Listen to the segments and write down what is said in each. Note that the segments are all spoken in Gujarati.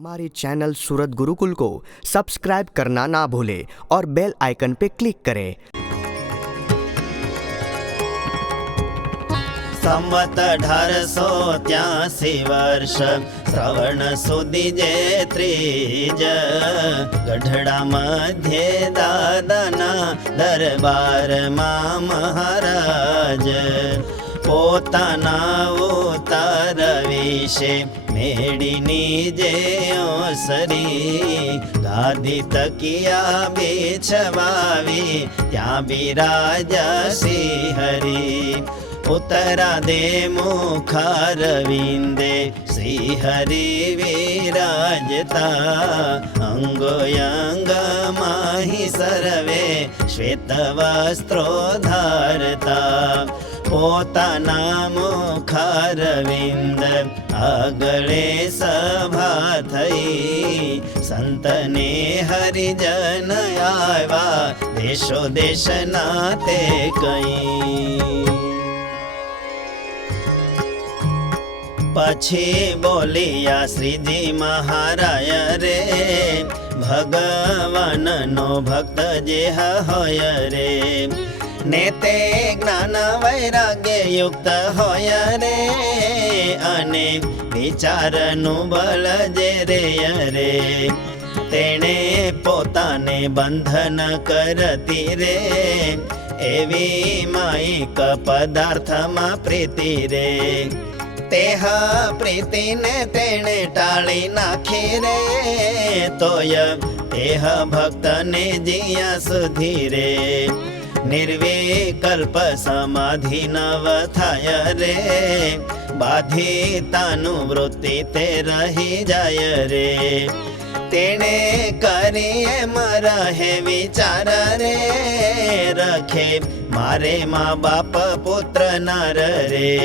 हमारे चैनल सूरत गुरुकुल को सब्सक्राइब करना ना भूलें और बेल आइकन पे क्लिक करें। संवत 1883 वर्ष श्रवण सुदी जे त्रीज गढ़ड़ा मध्य दादाना दरबार मां महाराज पोताना उतार विषे मेड़ीनी जे ओसरी गादी तकिया बिछवावी त्या बिराजा श्रीहरि उतरा दे मुखारविंदे श्रीहरि विराजता अंगोयंग माहि सर्वे श्वेत वस्त्रो धारता पोताना मुखारविंद आगळे सभा थई संतने हरिजन आवा देशो देश नाते कई पछी बोलिया श्रीजी महाराय रे भगवान नो भक्त जे होय रे नेते ज्ञान वैराग्य युक्त होय रे अने विचार नु बल जे रे रे तेणे पोताने बंधन करती रे एवी मायिक पदार्थ मा प्रीति रे तेह प्रीति ने तेणे टाળી નાખી રે તોય તેહ ભક્ત ને જીયા સુધી રે निर्विकल्प समाधि नव थाय रे बाधितानु वृत्ति ते रही जाय रे तेणे करिए मरहे विचार रे रखे मारे माँ बाप पुत्र नर रे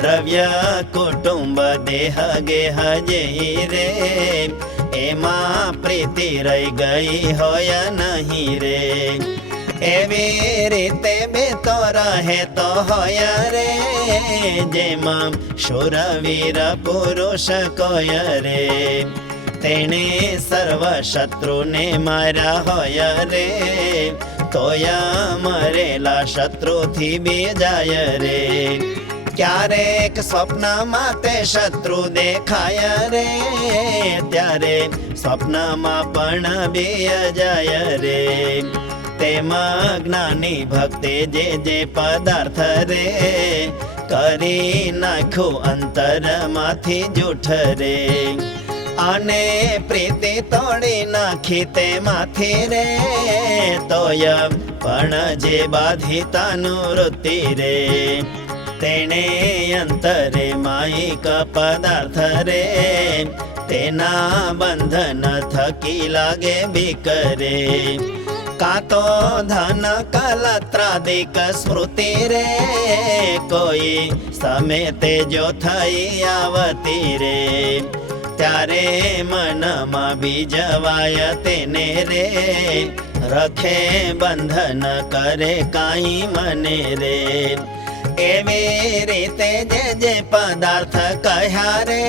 द्रव्य कुटुंब देह गेह जई रे एमा प्रीति रही गई होय नहीं रे एवी रीते बेतो रहे तो होय रे जेमा शूरवीर पुरुष कोय रे तेणे सर्व शत्रु ने मारा होय रे तोया मरेला शत्रु थी बीजाय रे क्यारेक स्वप्न माते शत्रु देखाय रे त्यारे स्वप्न मा पण बीजाय रे तेमा ज्ञानी भक्ते जे जे पदार्थ रे करी नाखो अंतर माथी जूठ रे आने प्रीति तोड़ी नाखी ते माथी रे तोय पण जे बाधितानु वृत्ति रे तेणे अंतरे मायिक पदार्थ रे तेना बंधन थकी लागे बिकरे कातो धन कलत्रादिक स्मृति रे कोई समेते जो थई आवती रे त्यारे मन मा बीजवाय तेने रे रखे बंधन करे काई मने रे एवी रीते जे जे पदार्थ कह्या रे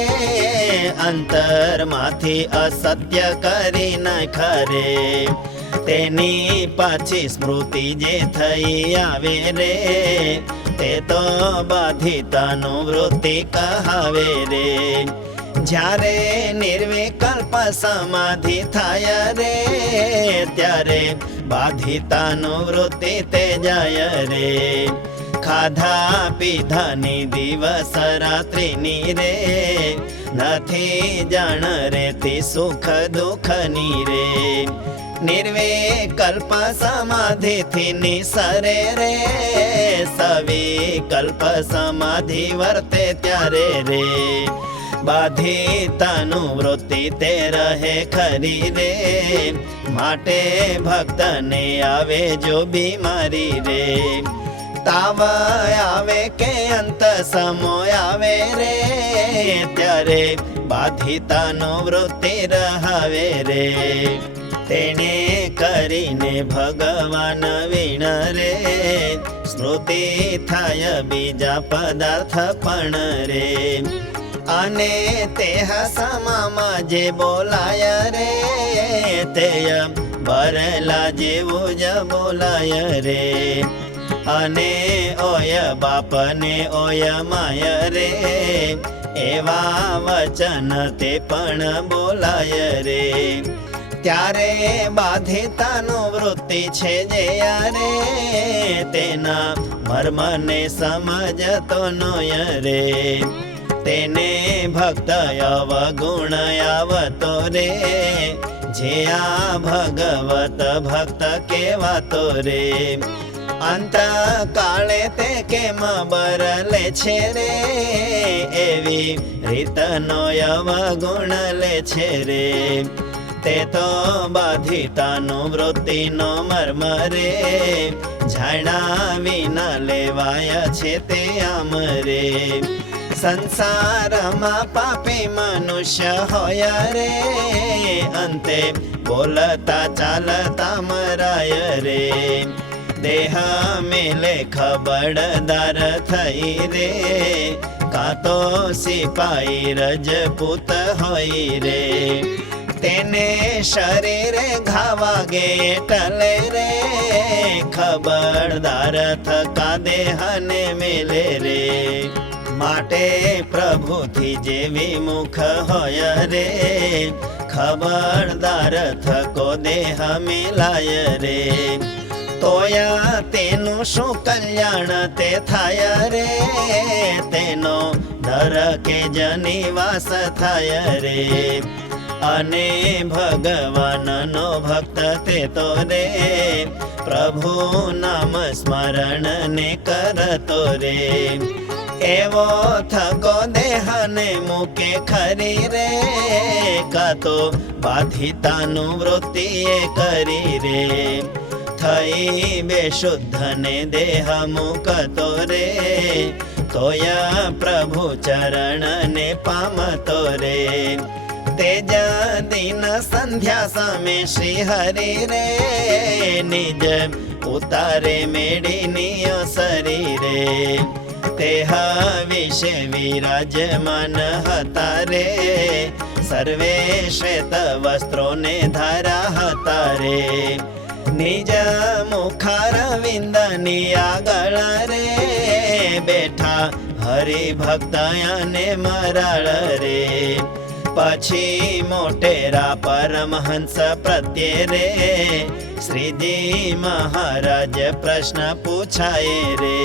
अंतर माथी असत्य करी न खरे तेनी पाછી स्मृति जे थई आवे रे ते तो बाधितानु वृत्ति कहावे रे જ્યારે निर्विकल्प समाधि थाय रे त्यारे बाधितानु वृत्ति ते जाय रे खाधा पीधानी दिवस रात्रिनी रे नथी जाण रेती सुख दुःखनी रे निर्विकल्प समाधि थी निसरे रे सविकल्प समाधि वर्ते त्यारे रे बाधितानु वृत्ति ते रहे खरी रे माटे भक्त ने आवे जो बीमारी रे ताव आवे के अंत समो आवे रे त्यारे बाधितानु वृत्ति रहावे रे तेणे करीने भगवान वीण रे स्मृति थाय बीजा पदार्थ पण रे અને તે હસમામાં જે બોલાય રે તે ભરેલા જેવું જ બોલાય રે. અને ઓય બાપને ઓય માય રે એવા વચન તે પણ બોલાય રે. ત્યારે બાધિતાનું વૃત્તિ છે જે રે તેના મર્મને સમજતો નોય રે. તેને ભક્ત અવગુણ આવતો રે જે આ ભગવત ભક્ત કહેવાતો રે. અંત કાળે તે કેમ બરલે છે રે એવી રીતનો અવગુણ લે છે રે. તે તો બાધિતાનું વૃત્તિનો મર્મ રે જાણા વિના લેવાય છે તે આમ રે. સંસારમાં પાપી મનુષ્ય હોય રે અંતે બોલતા ચાલતા મરાય રે. દેહ મેલે ખબરદાર થઈ રે કાં તો સિપાઈ રજપૂત હોય રે. તેને શરીરે ઘાવા ગે ટલે રે ખબરદાર થકા દેહને મેલે રે. માટે પ્રભુથી જે વિમુખ હોય રે ખબરદાર થકો દેહ મિલાય રે. તોયા તેનું શું કલ્યાણ તે થાય રે તેનો નરકે જ નિવાસ થાય રે. અને ભગવાનનો ભક્ત તે તો રે પ્રભુ નામ સ્મરણ ને કરતો રે. એવો થકો દેહને મૂકે ખરી રે કાતો બાધિતાનું વૃત્તિ એ કરી રે. થઈ બેશુદ્ધ ને દેહ મૂકતો રે તોયા પ્રભુ ચરણ ને પામતો રે. તેજ દિન સંધ્યા સમે શ્રી હરિ રે નિજ ઉતારે મેળીની શરીરે. તેહ વિશે વિરાજમાન હતા રે સર્વે શ્વેત વસ્ત્રોને ધારા હતા રે. નિજ મુખારવિંદની આગળ રે બેઠા હરિભક્ત અને મરાળ રે. પછી મોટેરા પરમહંસ પ્રત્યે રે શ્રીજી મહારાજ પ્રશ્ન પૂછાય રે.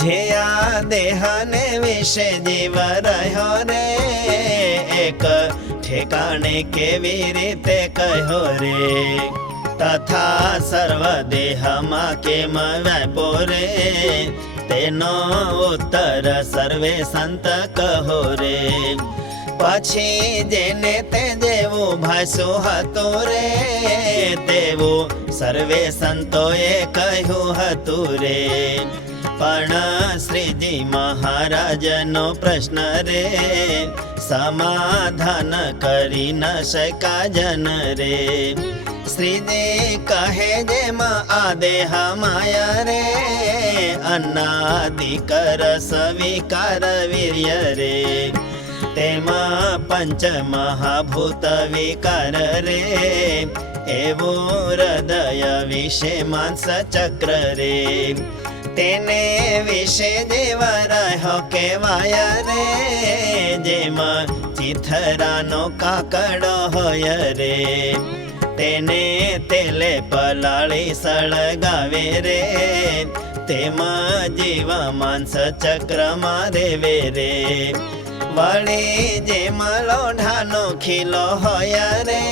જે આ દેહને વિશે જીવ રહ્યો રે એક ઠેકાણે કેવી રીતે કહ્યો રે. તથા સર્વ દેહમાં કેમ વ્યાપો રે તેનો ઉત્તર સર્વે સંત કહો રે. પછી જેને તે જેવું ભાસ્યું હતું રે તેવું સર્વે સંતોએ કહ્યું હતું રે. પણ શ્રીજી મહારાજનો પ્રશ્ન રે સમાધાન કરી ન શકા જન રે. શ્રીજી કહે જેમાં આ દેહ માયા રે અનાદિકર સ્વીકાર વીર્ય રે. તેમાં પંચ મહાભૂત વિકાર રે એવું હૃદય વિશે માનસ ચક્ર રે. તેને વિશે જેવા રહ્યો કેવાય રે જેમાં ચિથરાનો કાકડો હોય રે. તેને તેલે પલાળી સળગાવે રે તેમાં જીવ માનસ ચક્રમાં દેવે રે. વળી જેમાં લોઢાનો ખીલો હોય રે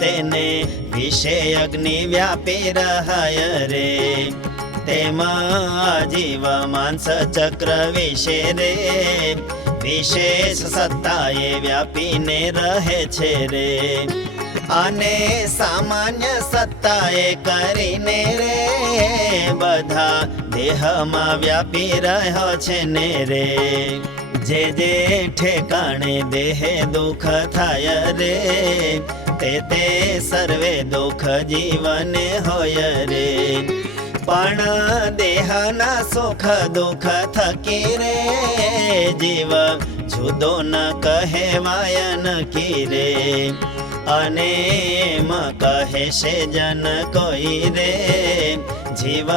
તેને વિશે અગ્નિ વ્યાપી રહય રે. તેમાં જીવ માનસ ચક્ર વિશે રે વિશેષ સત્તાએ વ્યાપીને રહે છે રે. અને સામાન્ય સત્તાએ કરીને રે બધા દેહમાં વ્યાપી રહ્યો છે ને રે. જે જે ઠેકાણે દેહે દુઃખ થાય રે તે સર્વે દુઃખ જીવને હોય રે. પણ દેહના સુખ દુઃખ થકી રે જીવ જુદો ન કહેવાય નખી રે. અને એમ કહે છે જન કોઈ રે, જીવ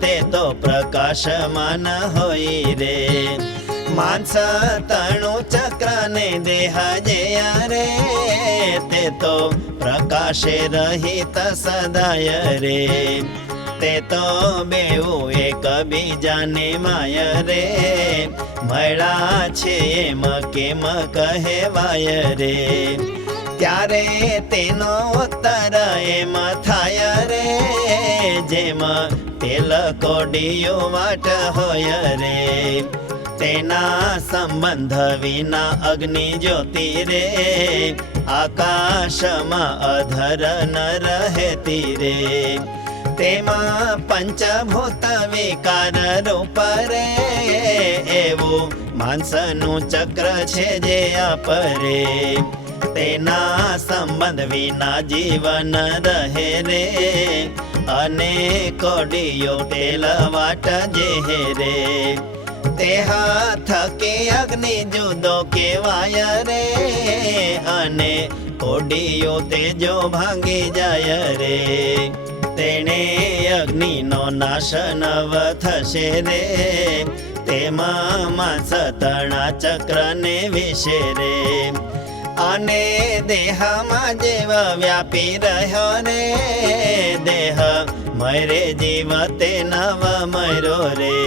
તે તો પ્રકાશમાન હોય રે. માનસ તણું ચક્ર ને દેહ જેયા રે, તે તો પ્રકાશે રહિત સદાય રે. તે તો બેઉ એક બીજાને માય રે, મળ્યા છે એમ કેમ કહેવાય રે. ત્યારે તેનો ઉત્તર એમ થાય રે, જેમ તેલ કોડિયું વાટ હોય રે. તેના સંબંધ વિના અગ્નિ જ્યોતિ રે, આકાશમાં અધર ન રહેતી રે. તેમાં પંચભૂત વિકાર રૂપ રે, એવું માનસનું ચક્ર છે જે આપરે. તેના સંબંધ વિના જીવન રહે રે, અને કોડિયો તેલ વાટ જે રે. તે થકી અગ્નિ જુદો કેવાય રે, અને કોડિયો તેજો ભાંગી જાય રે. તેણે અગ્નિનો નાશ નવ થશે રે, તેમાં માસ તણા ચક્રને વિશે રે. અને દેહમાં જીવ વ્યાપી રહ્યો રે, દેહ મરે જીવ તે નવ મર્યો રે.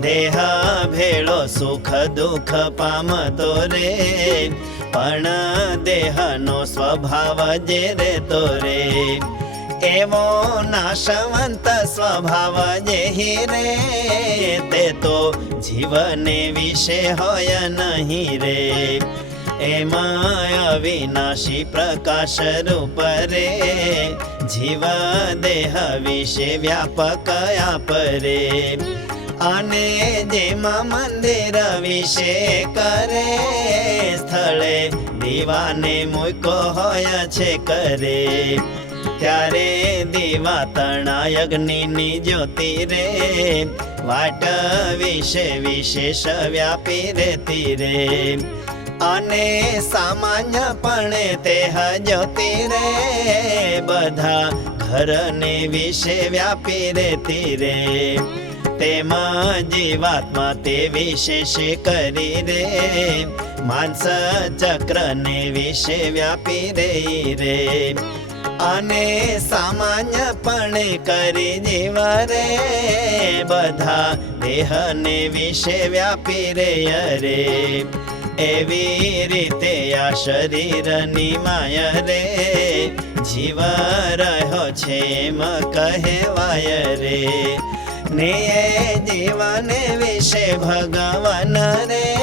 દેહ ભેળો સુખ દુઃખ પામતો રે, પણ દેહનો સ્વભાવ જે રેતો રે. એવો નાશવંત સ્વભાવ જે રે, તે તો જીવને વિશે હોય નહીં રે. એમાં અવિનાશી પ્રકાશ રૂપ રે, જીવ દેહ વિશે વ્યાપક આપરે. અને જેમાં મંદિર વિશે કરે, સ્થળે દીવાને મૂકો હોય છે કરે. ત્યારે દીવા તણાય અગ્નિની જ્યોતિ રે, વાટ વિશે વિશેષ વ્યાપી રહેતી રે. અને સામાન્યપણે તે જ્યોતિ રે, બધા ઘરને વિશે વ્યાપી રહેતી રે. તેમાં જીવાત્મા તે વિશેષ કરી રે, માનસ ચક્રને વિશે વ્યાપી રહી રે. અને સામાન્યપણે કરી જીવ રે, બધા દેહને વિશે વ્યાપી રે રે. એવી રીતે આ શરીરની માય રે, જીવ રહ્યો છે એમ કહેવાય રે. ને જીવને વિશે ભગવાન રે,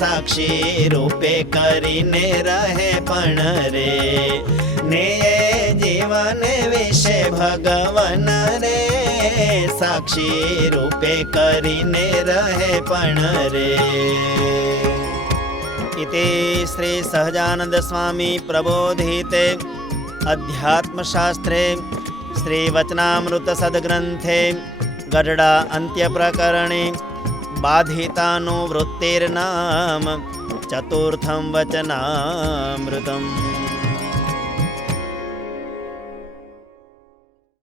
સાક્ષી રૂપે કરીને રહે પણ રે. ને જીવને વિશે ભગવાન રે, સાક્ષી રૂપે કરીને રહે પણ રે. इति श्री सहजानंद स्वामी प्रबोधिते अध्यात्मशास्त्रे श्री वचनामृत सद्ग्रंथे गढ़डा अंत्य प्रकरणे बाधितानुवृत्तिर्नाम चतुर्थं वचनामृतम्.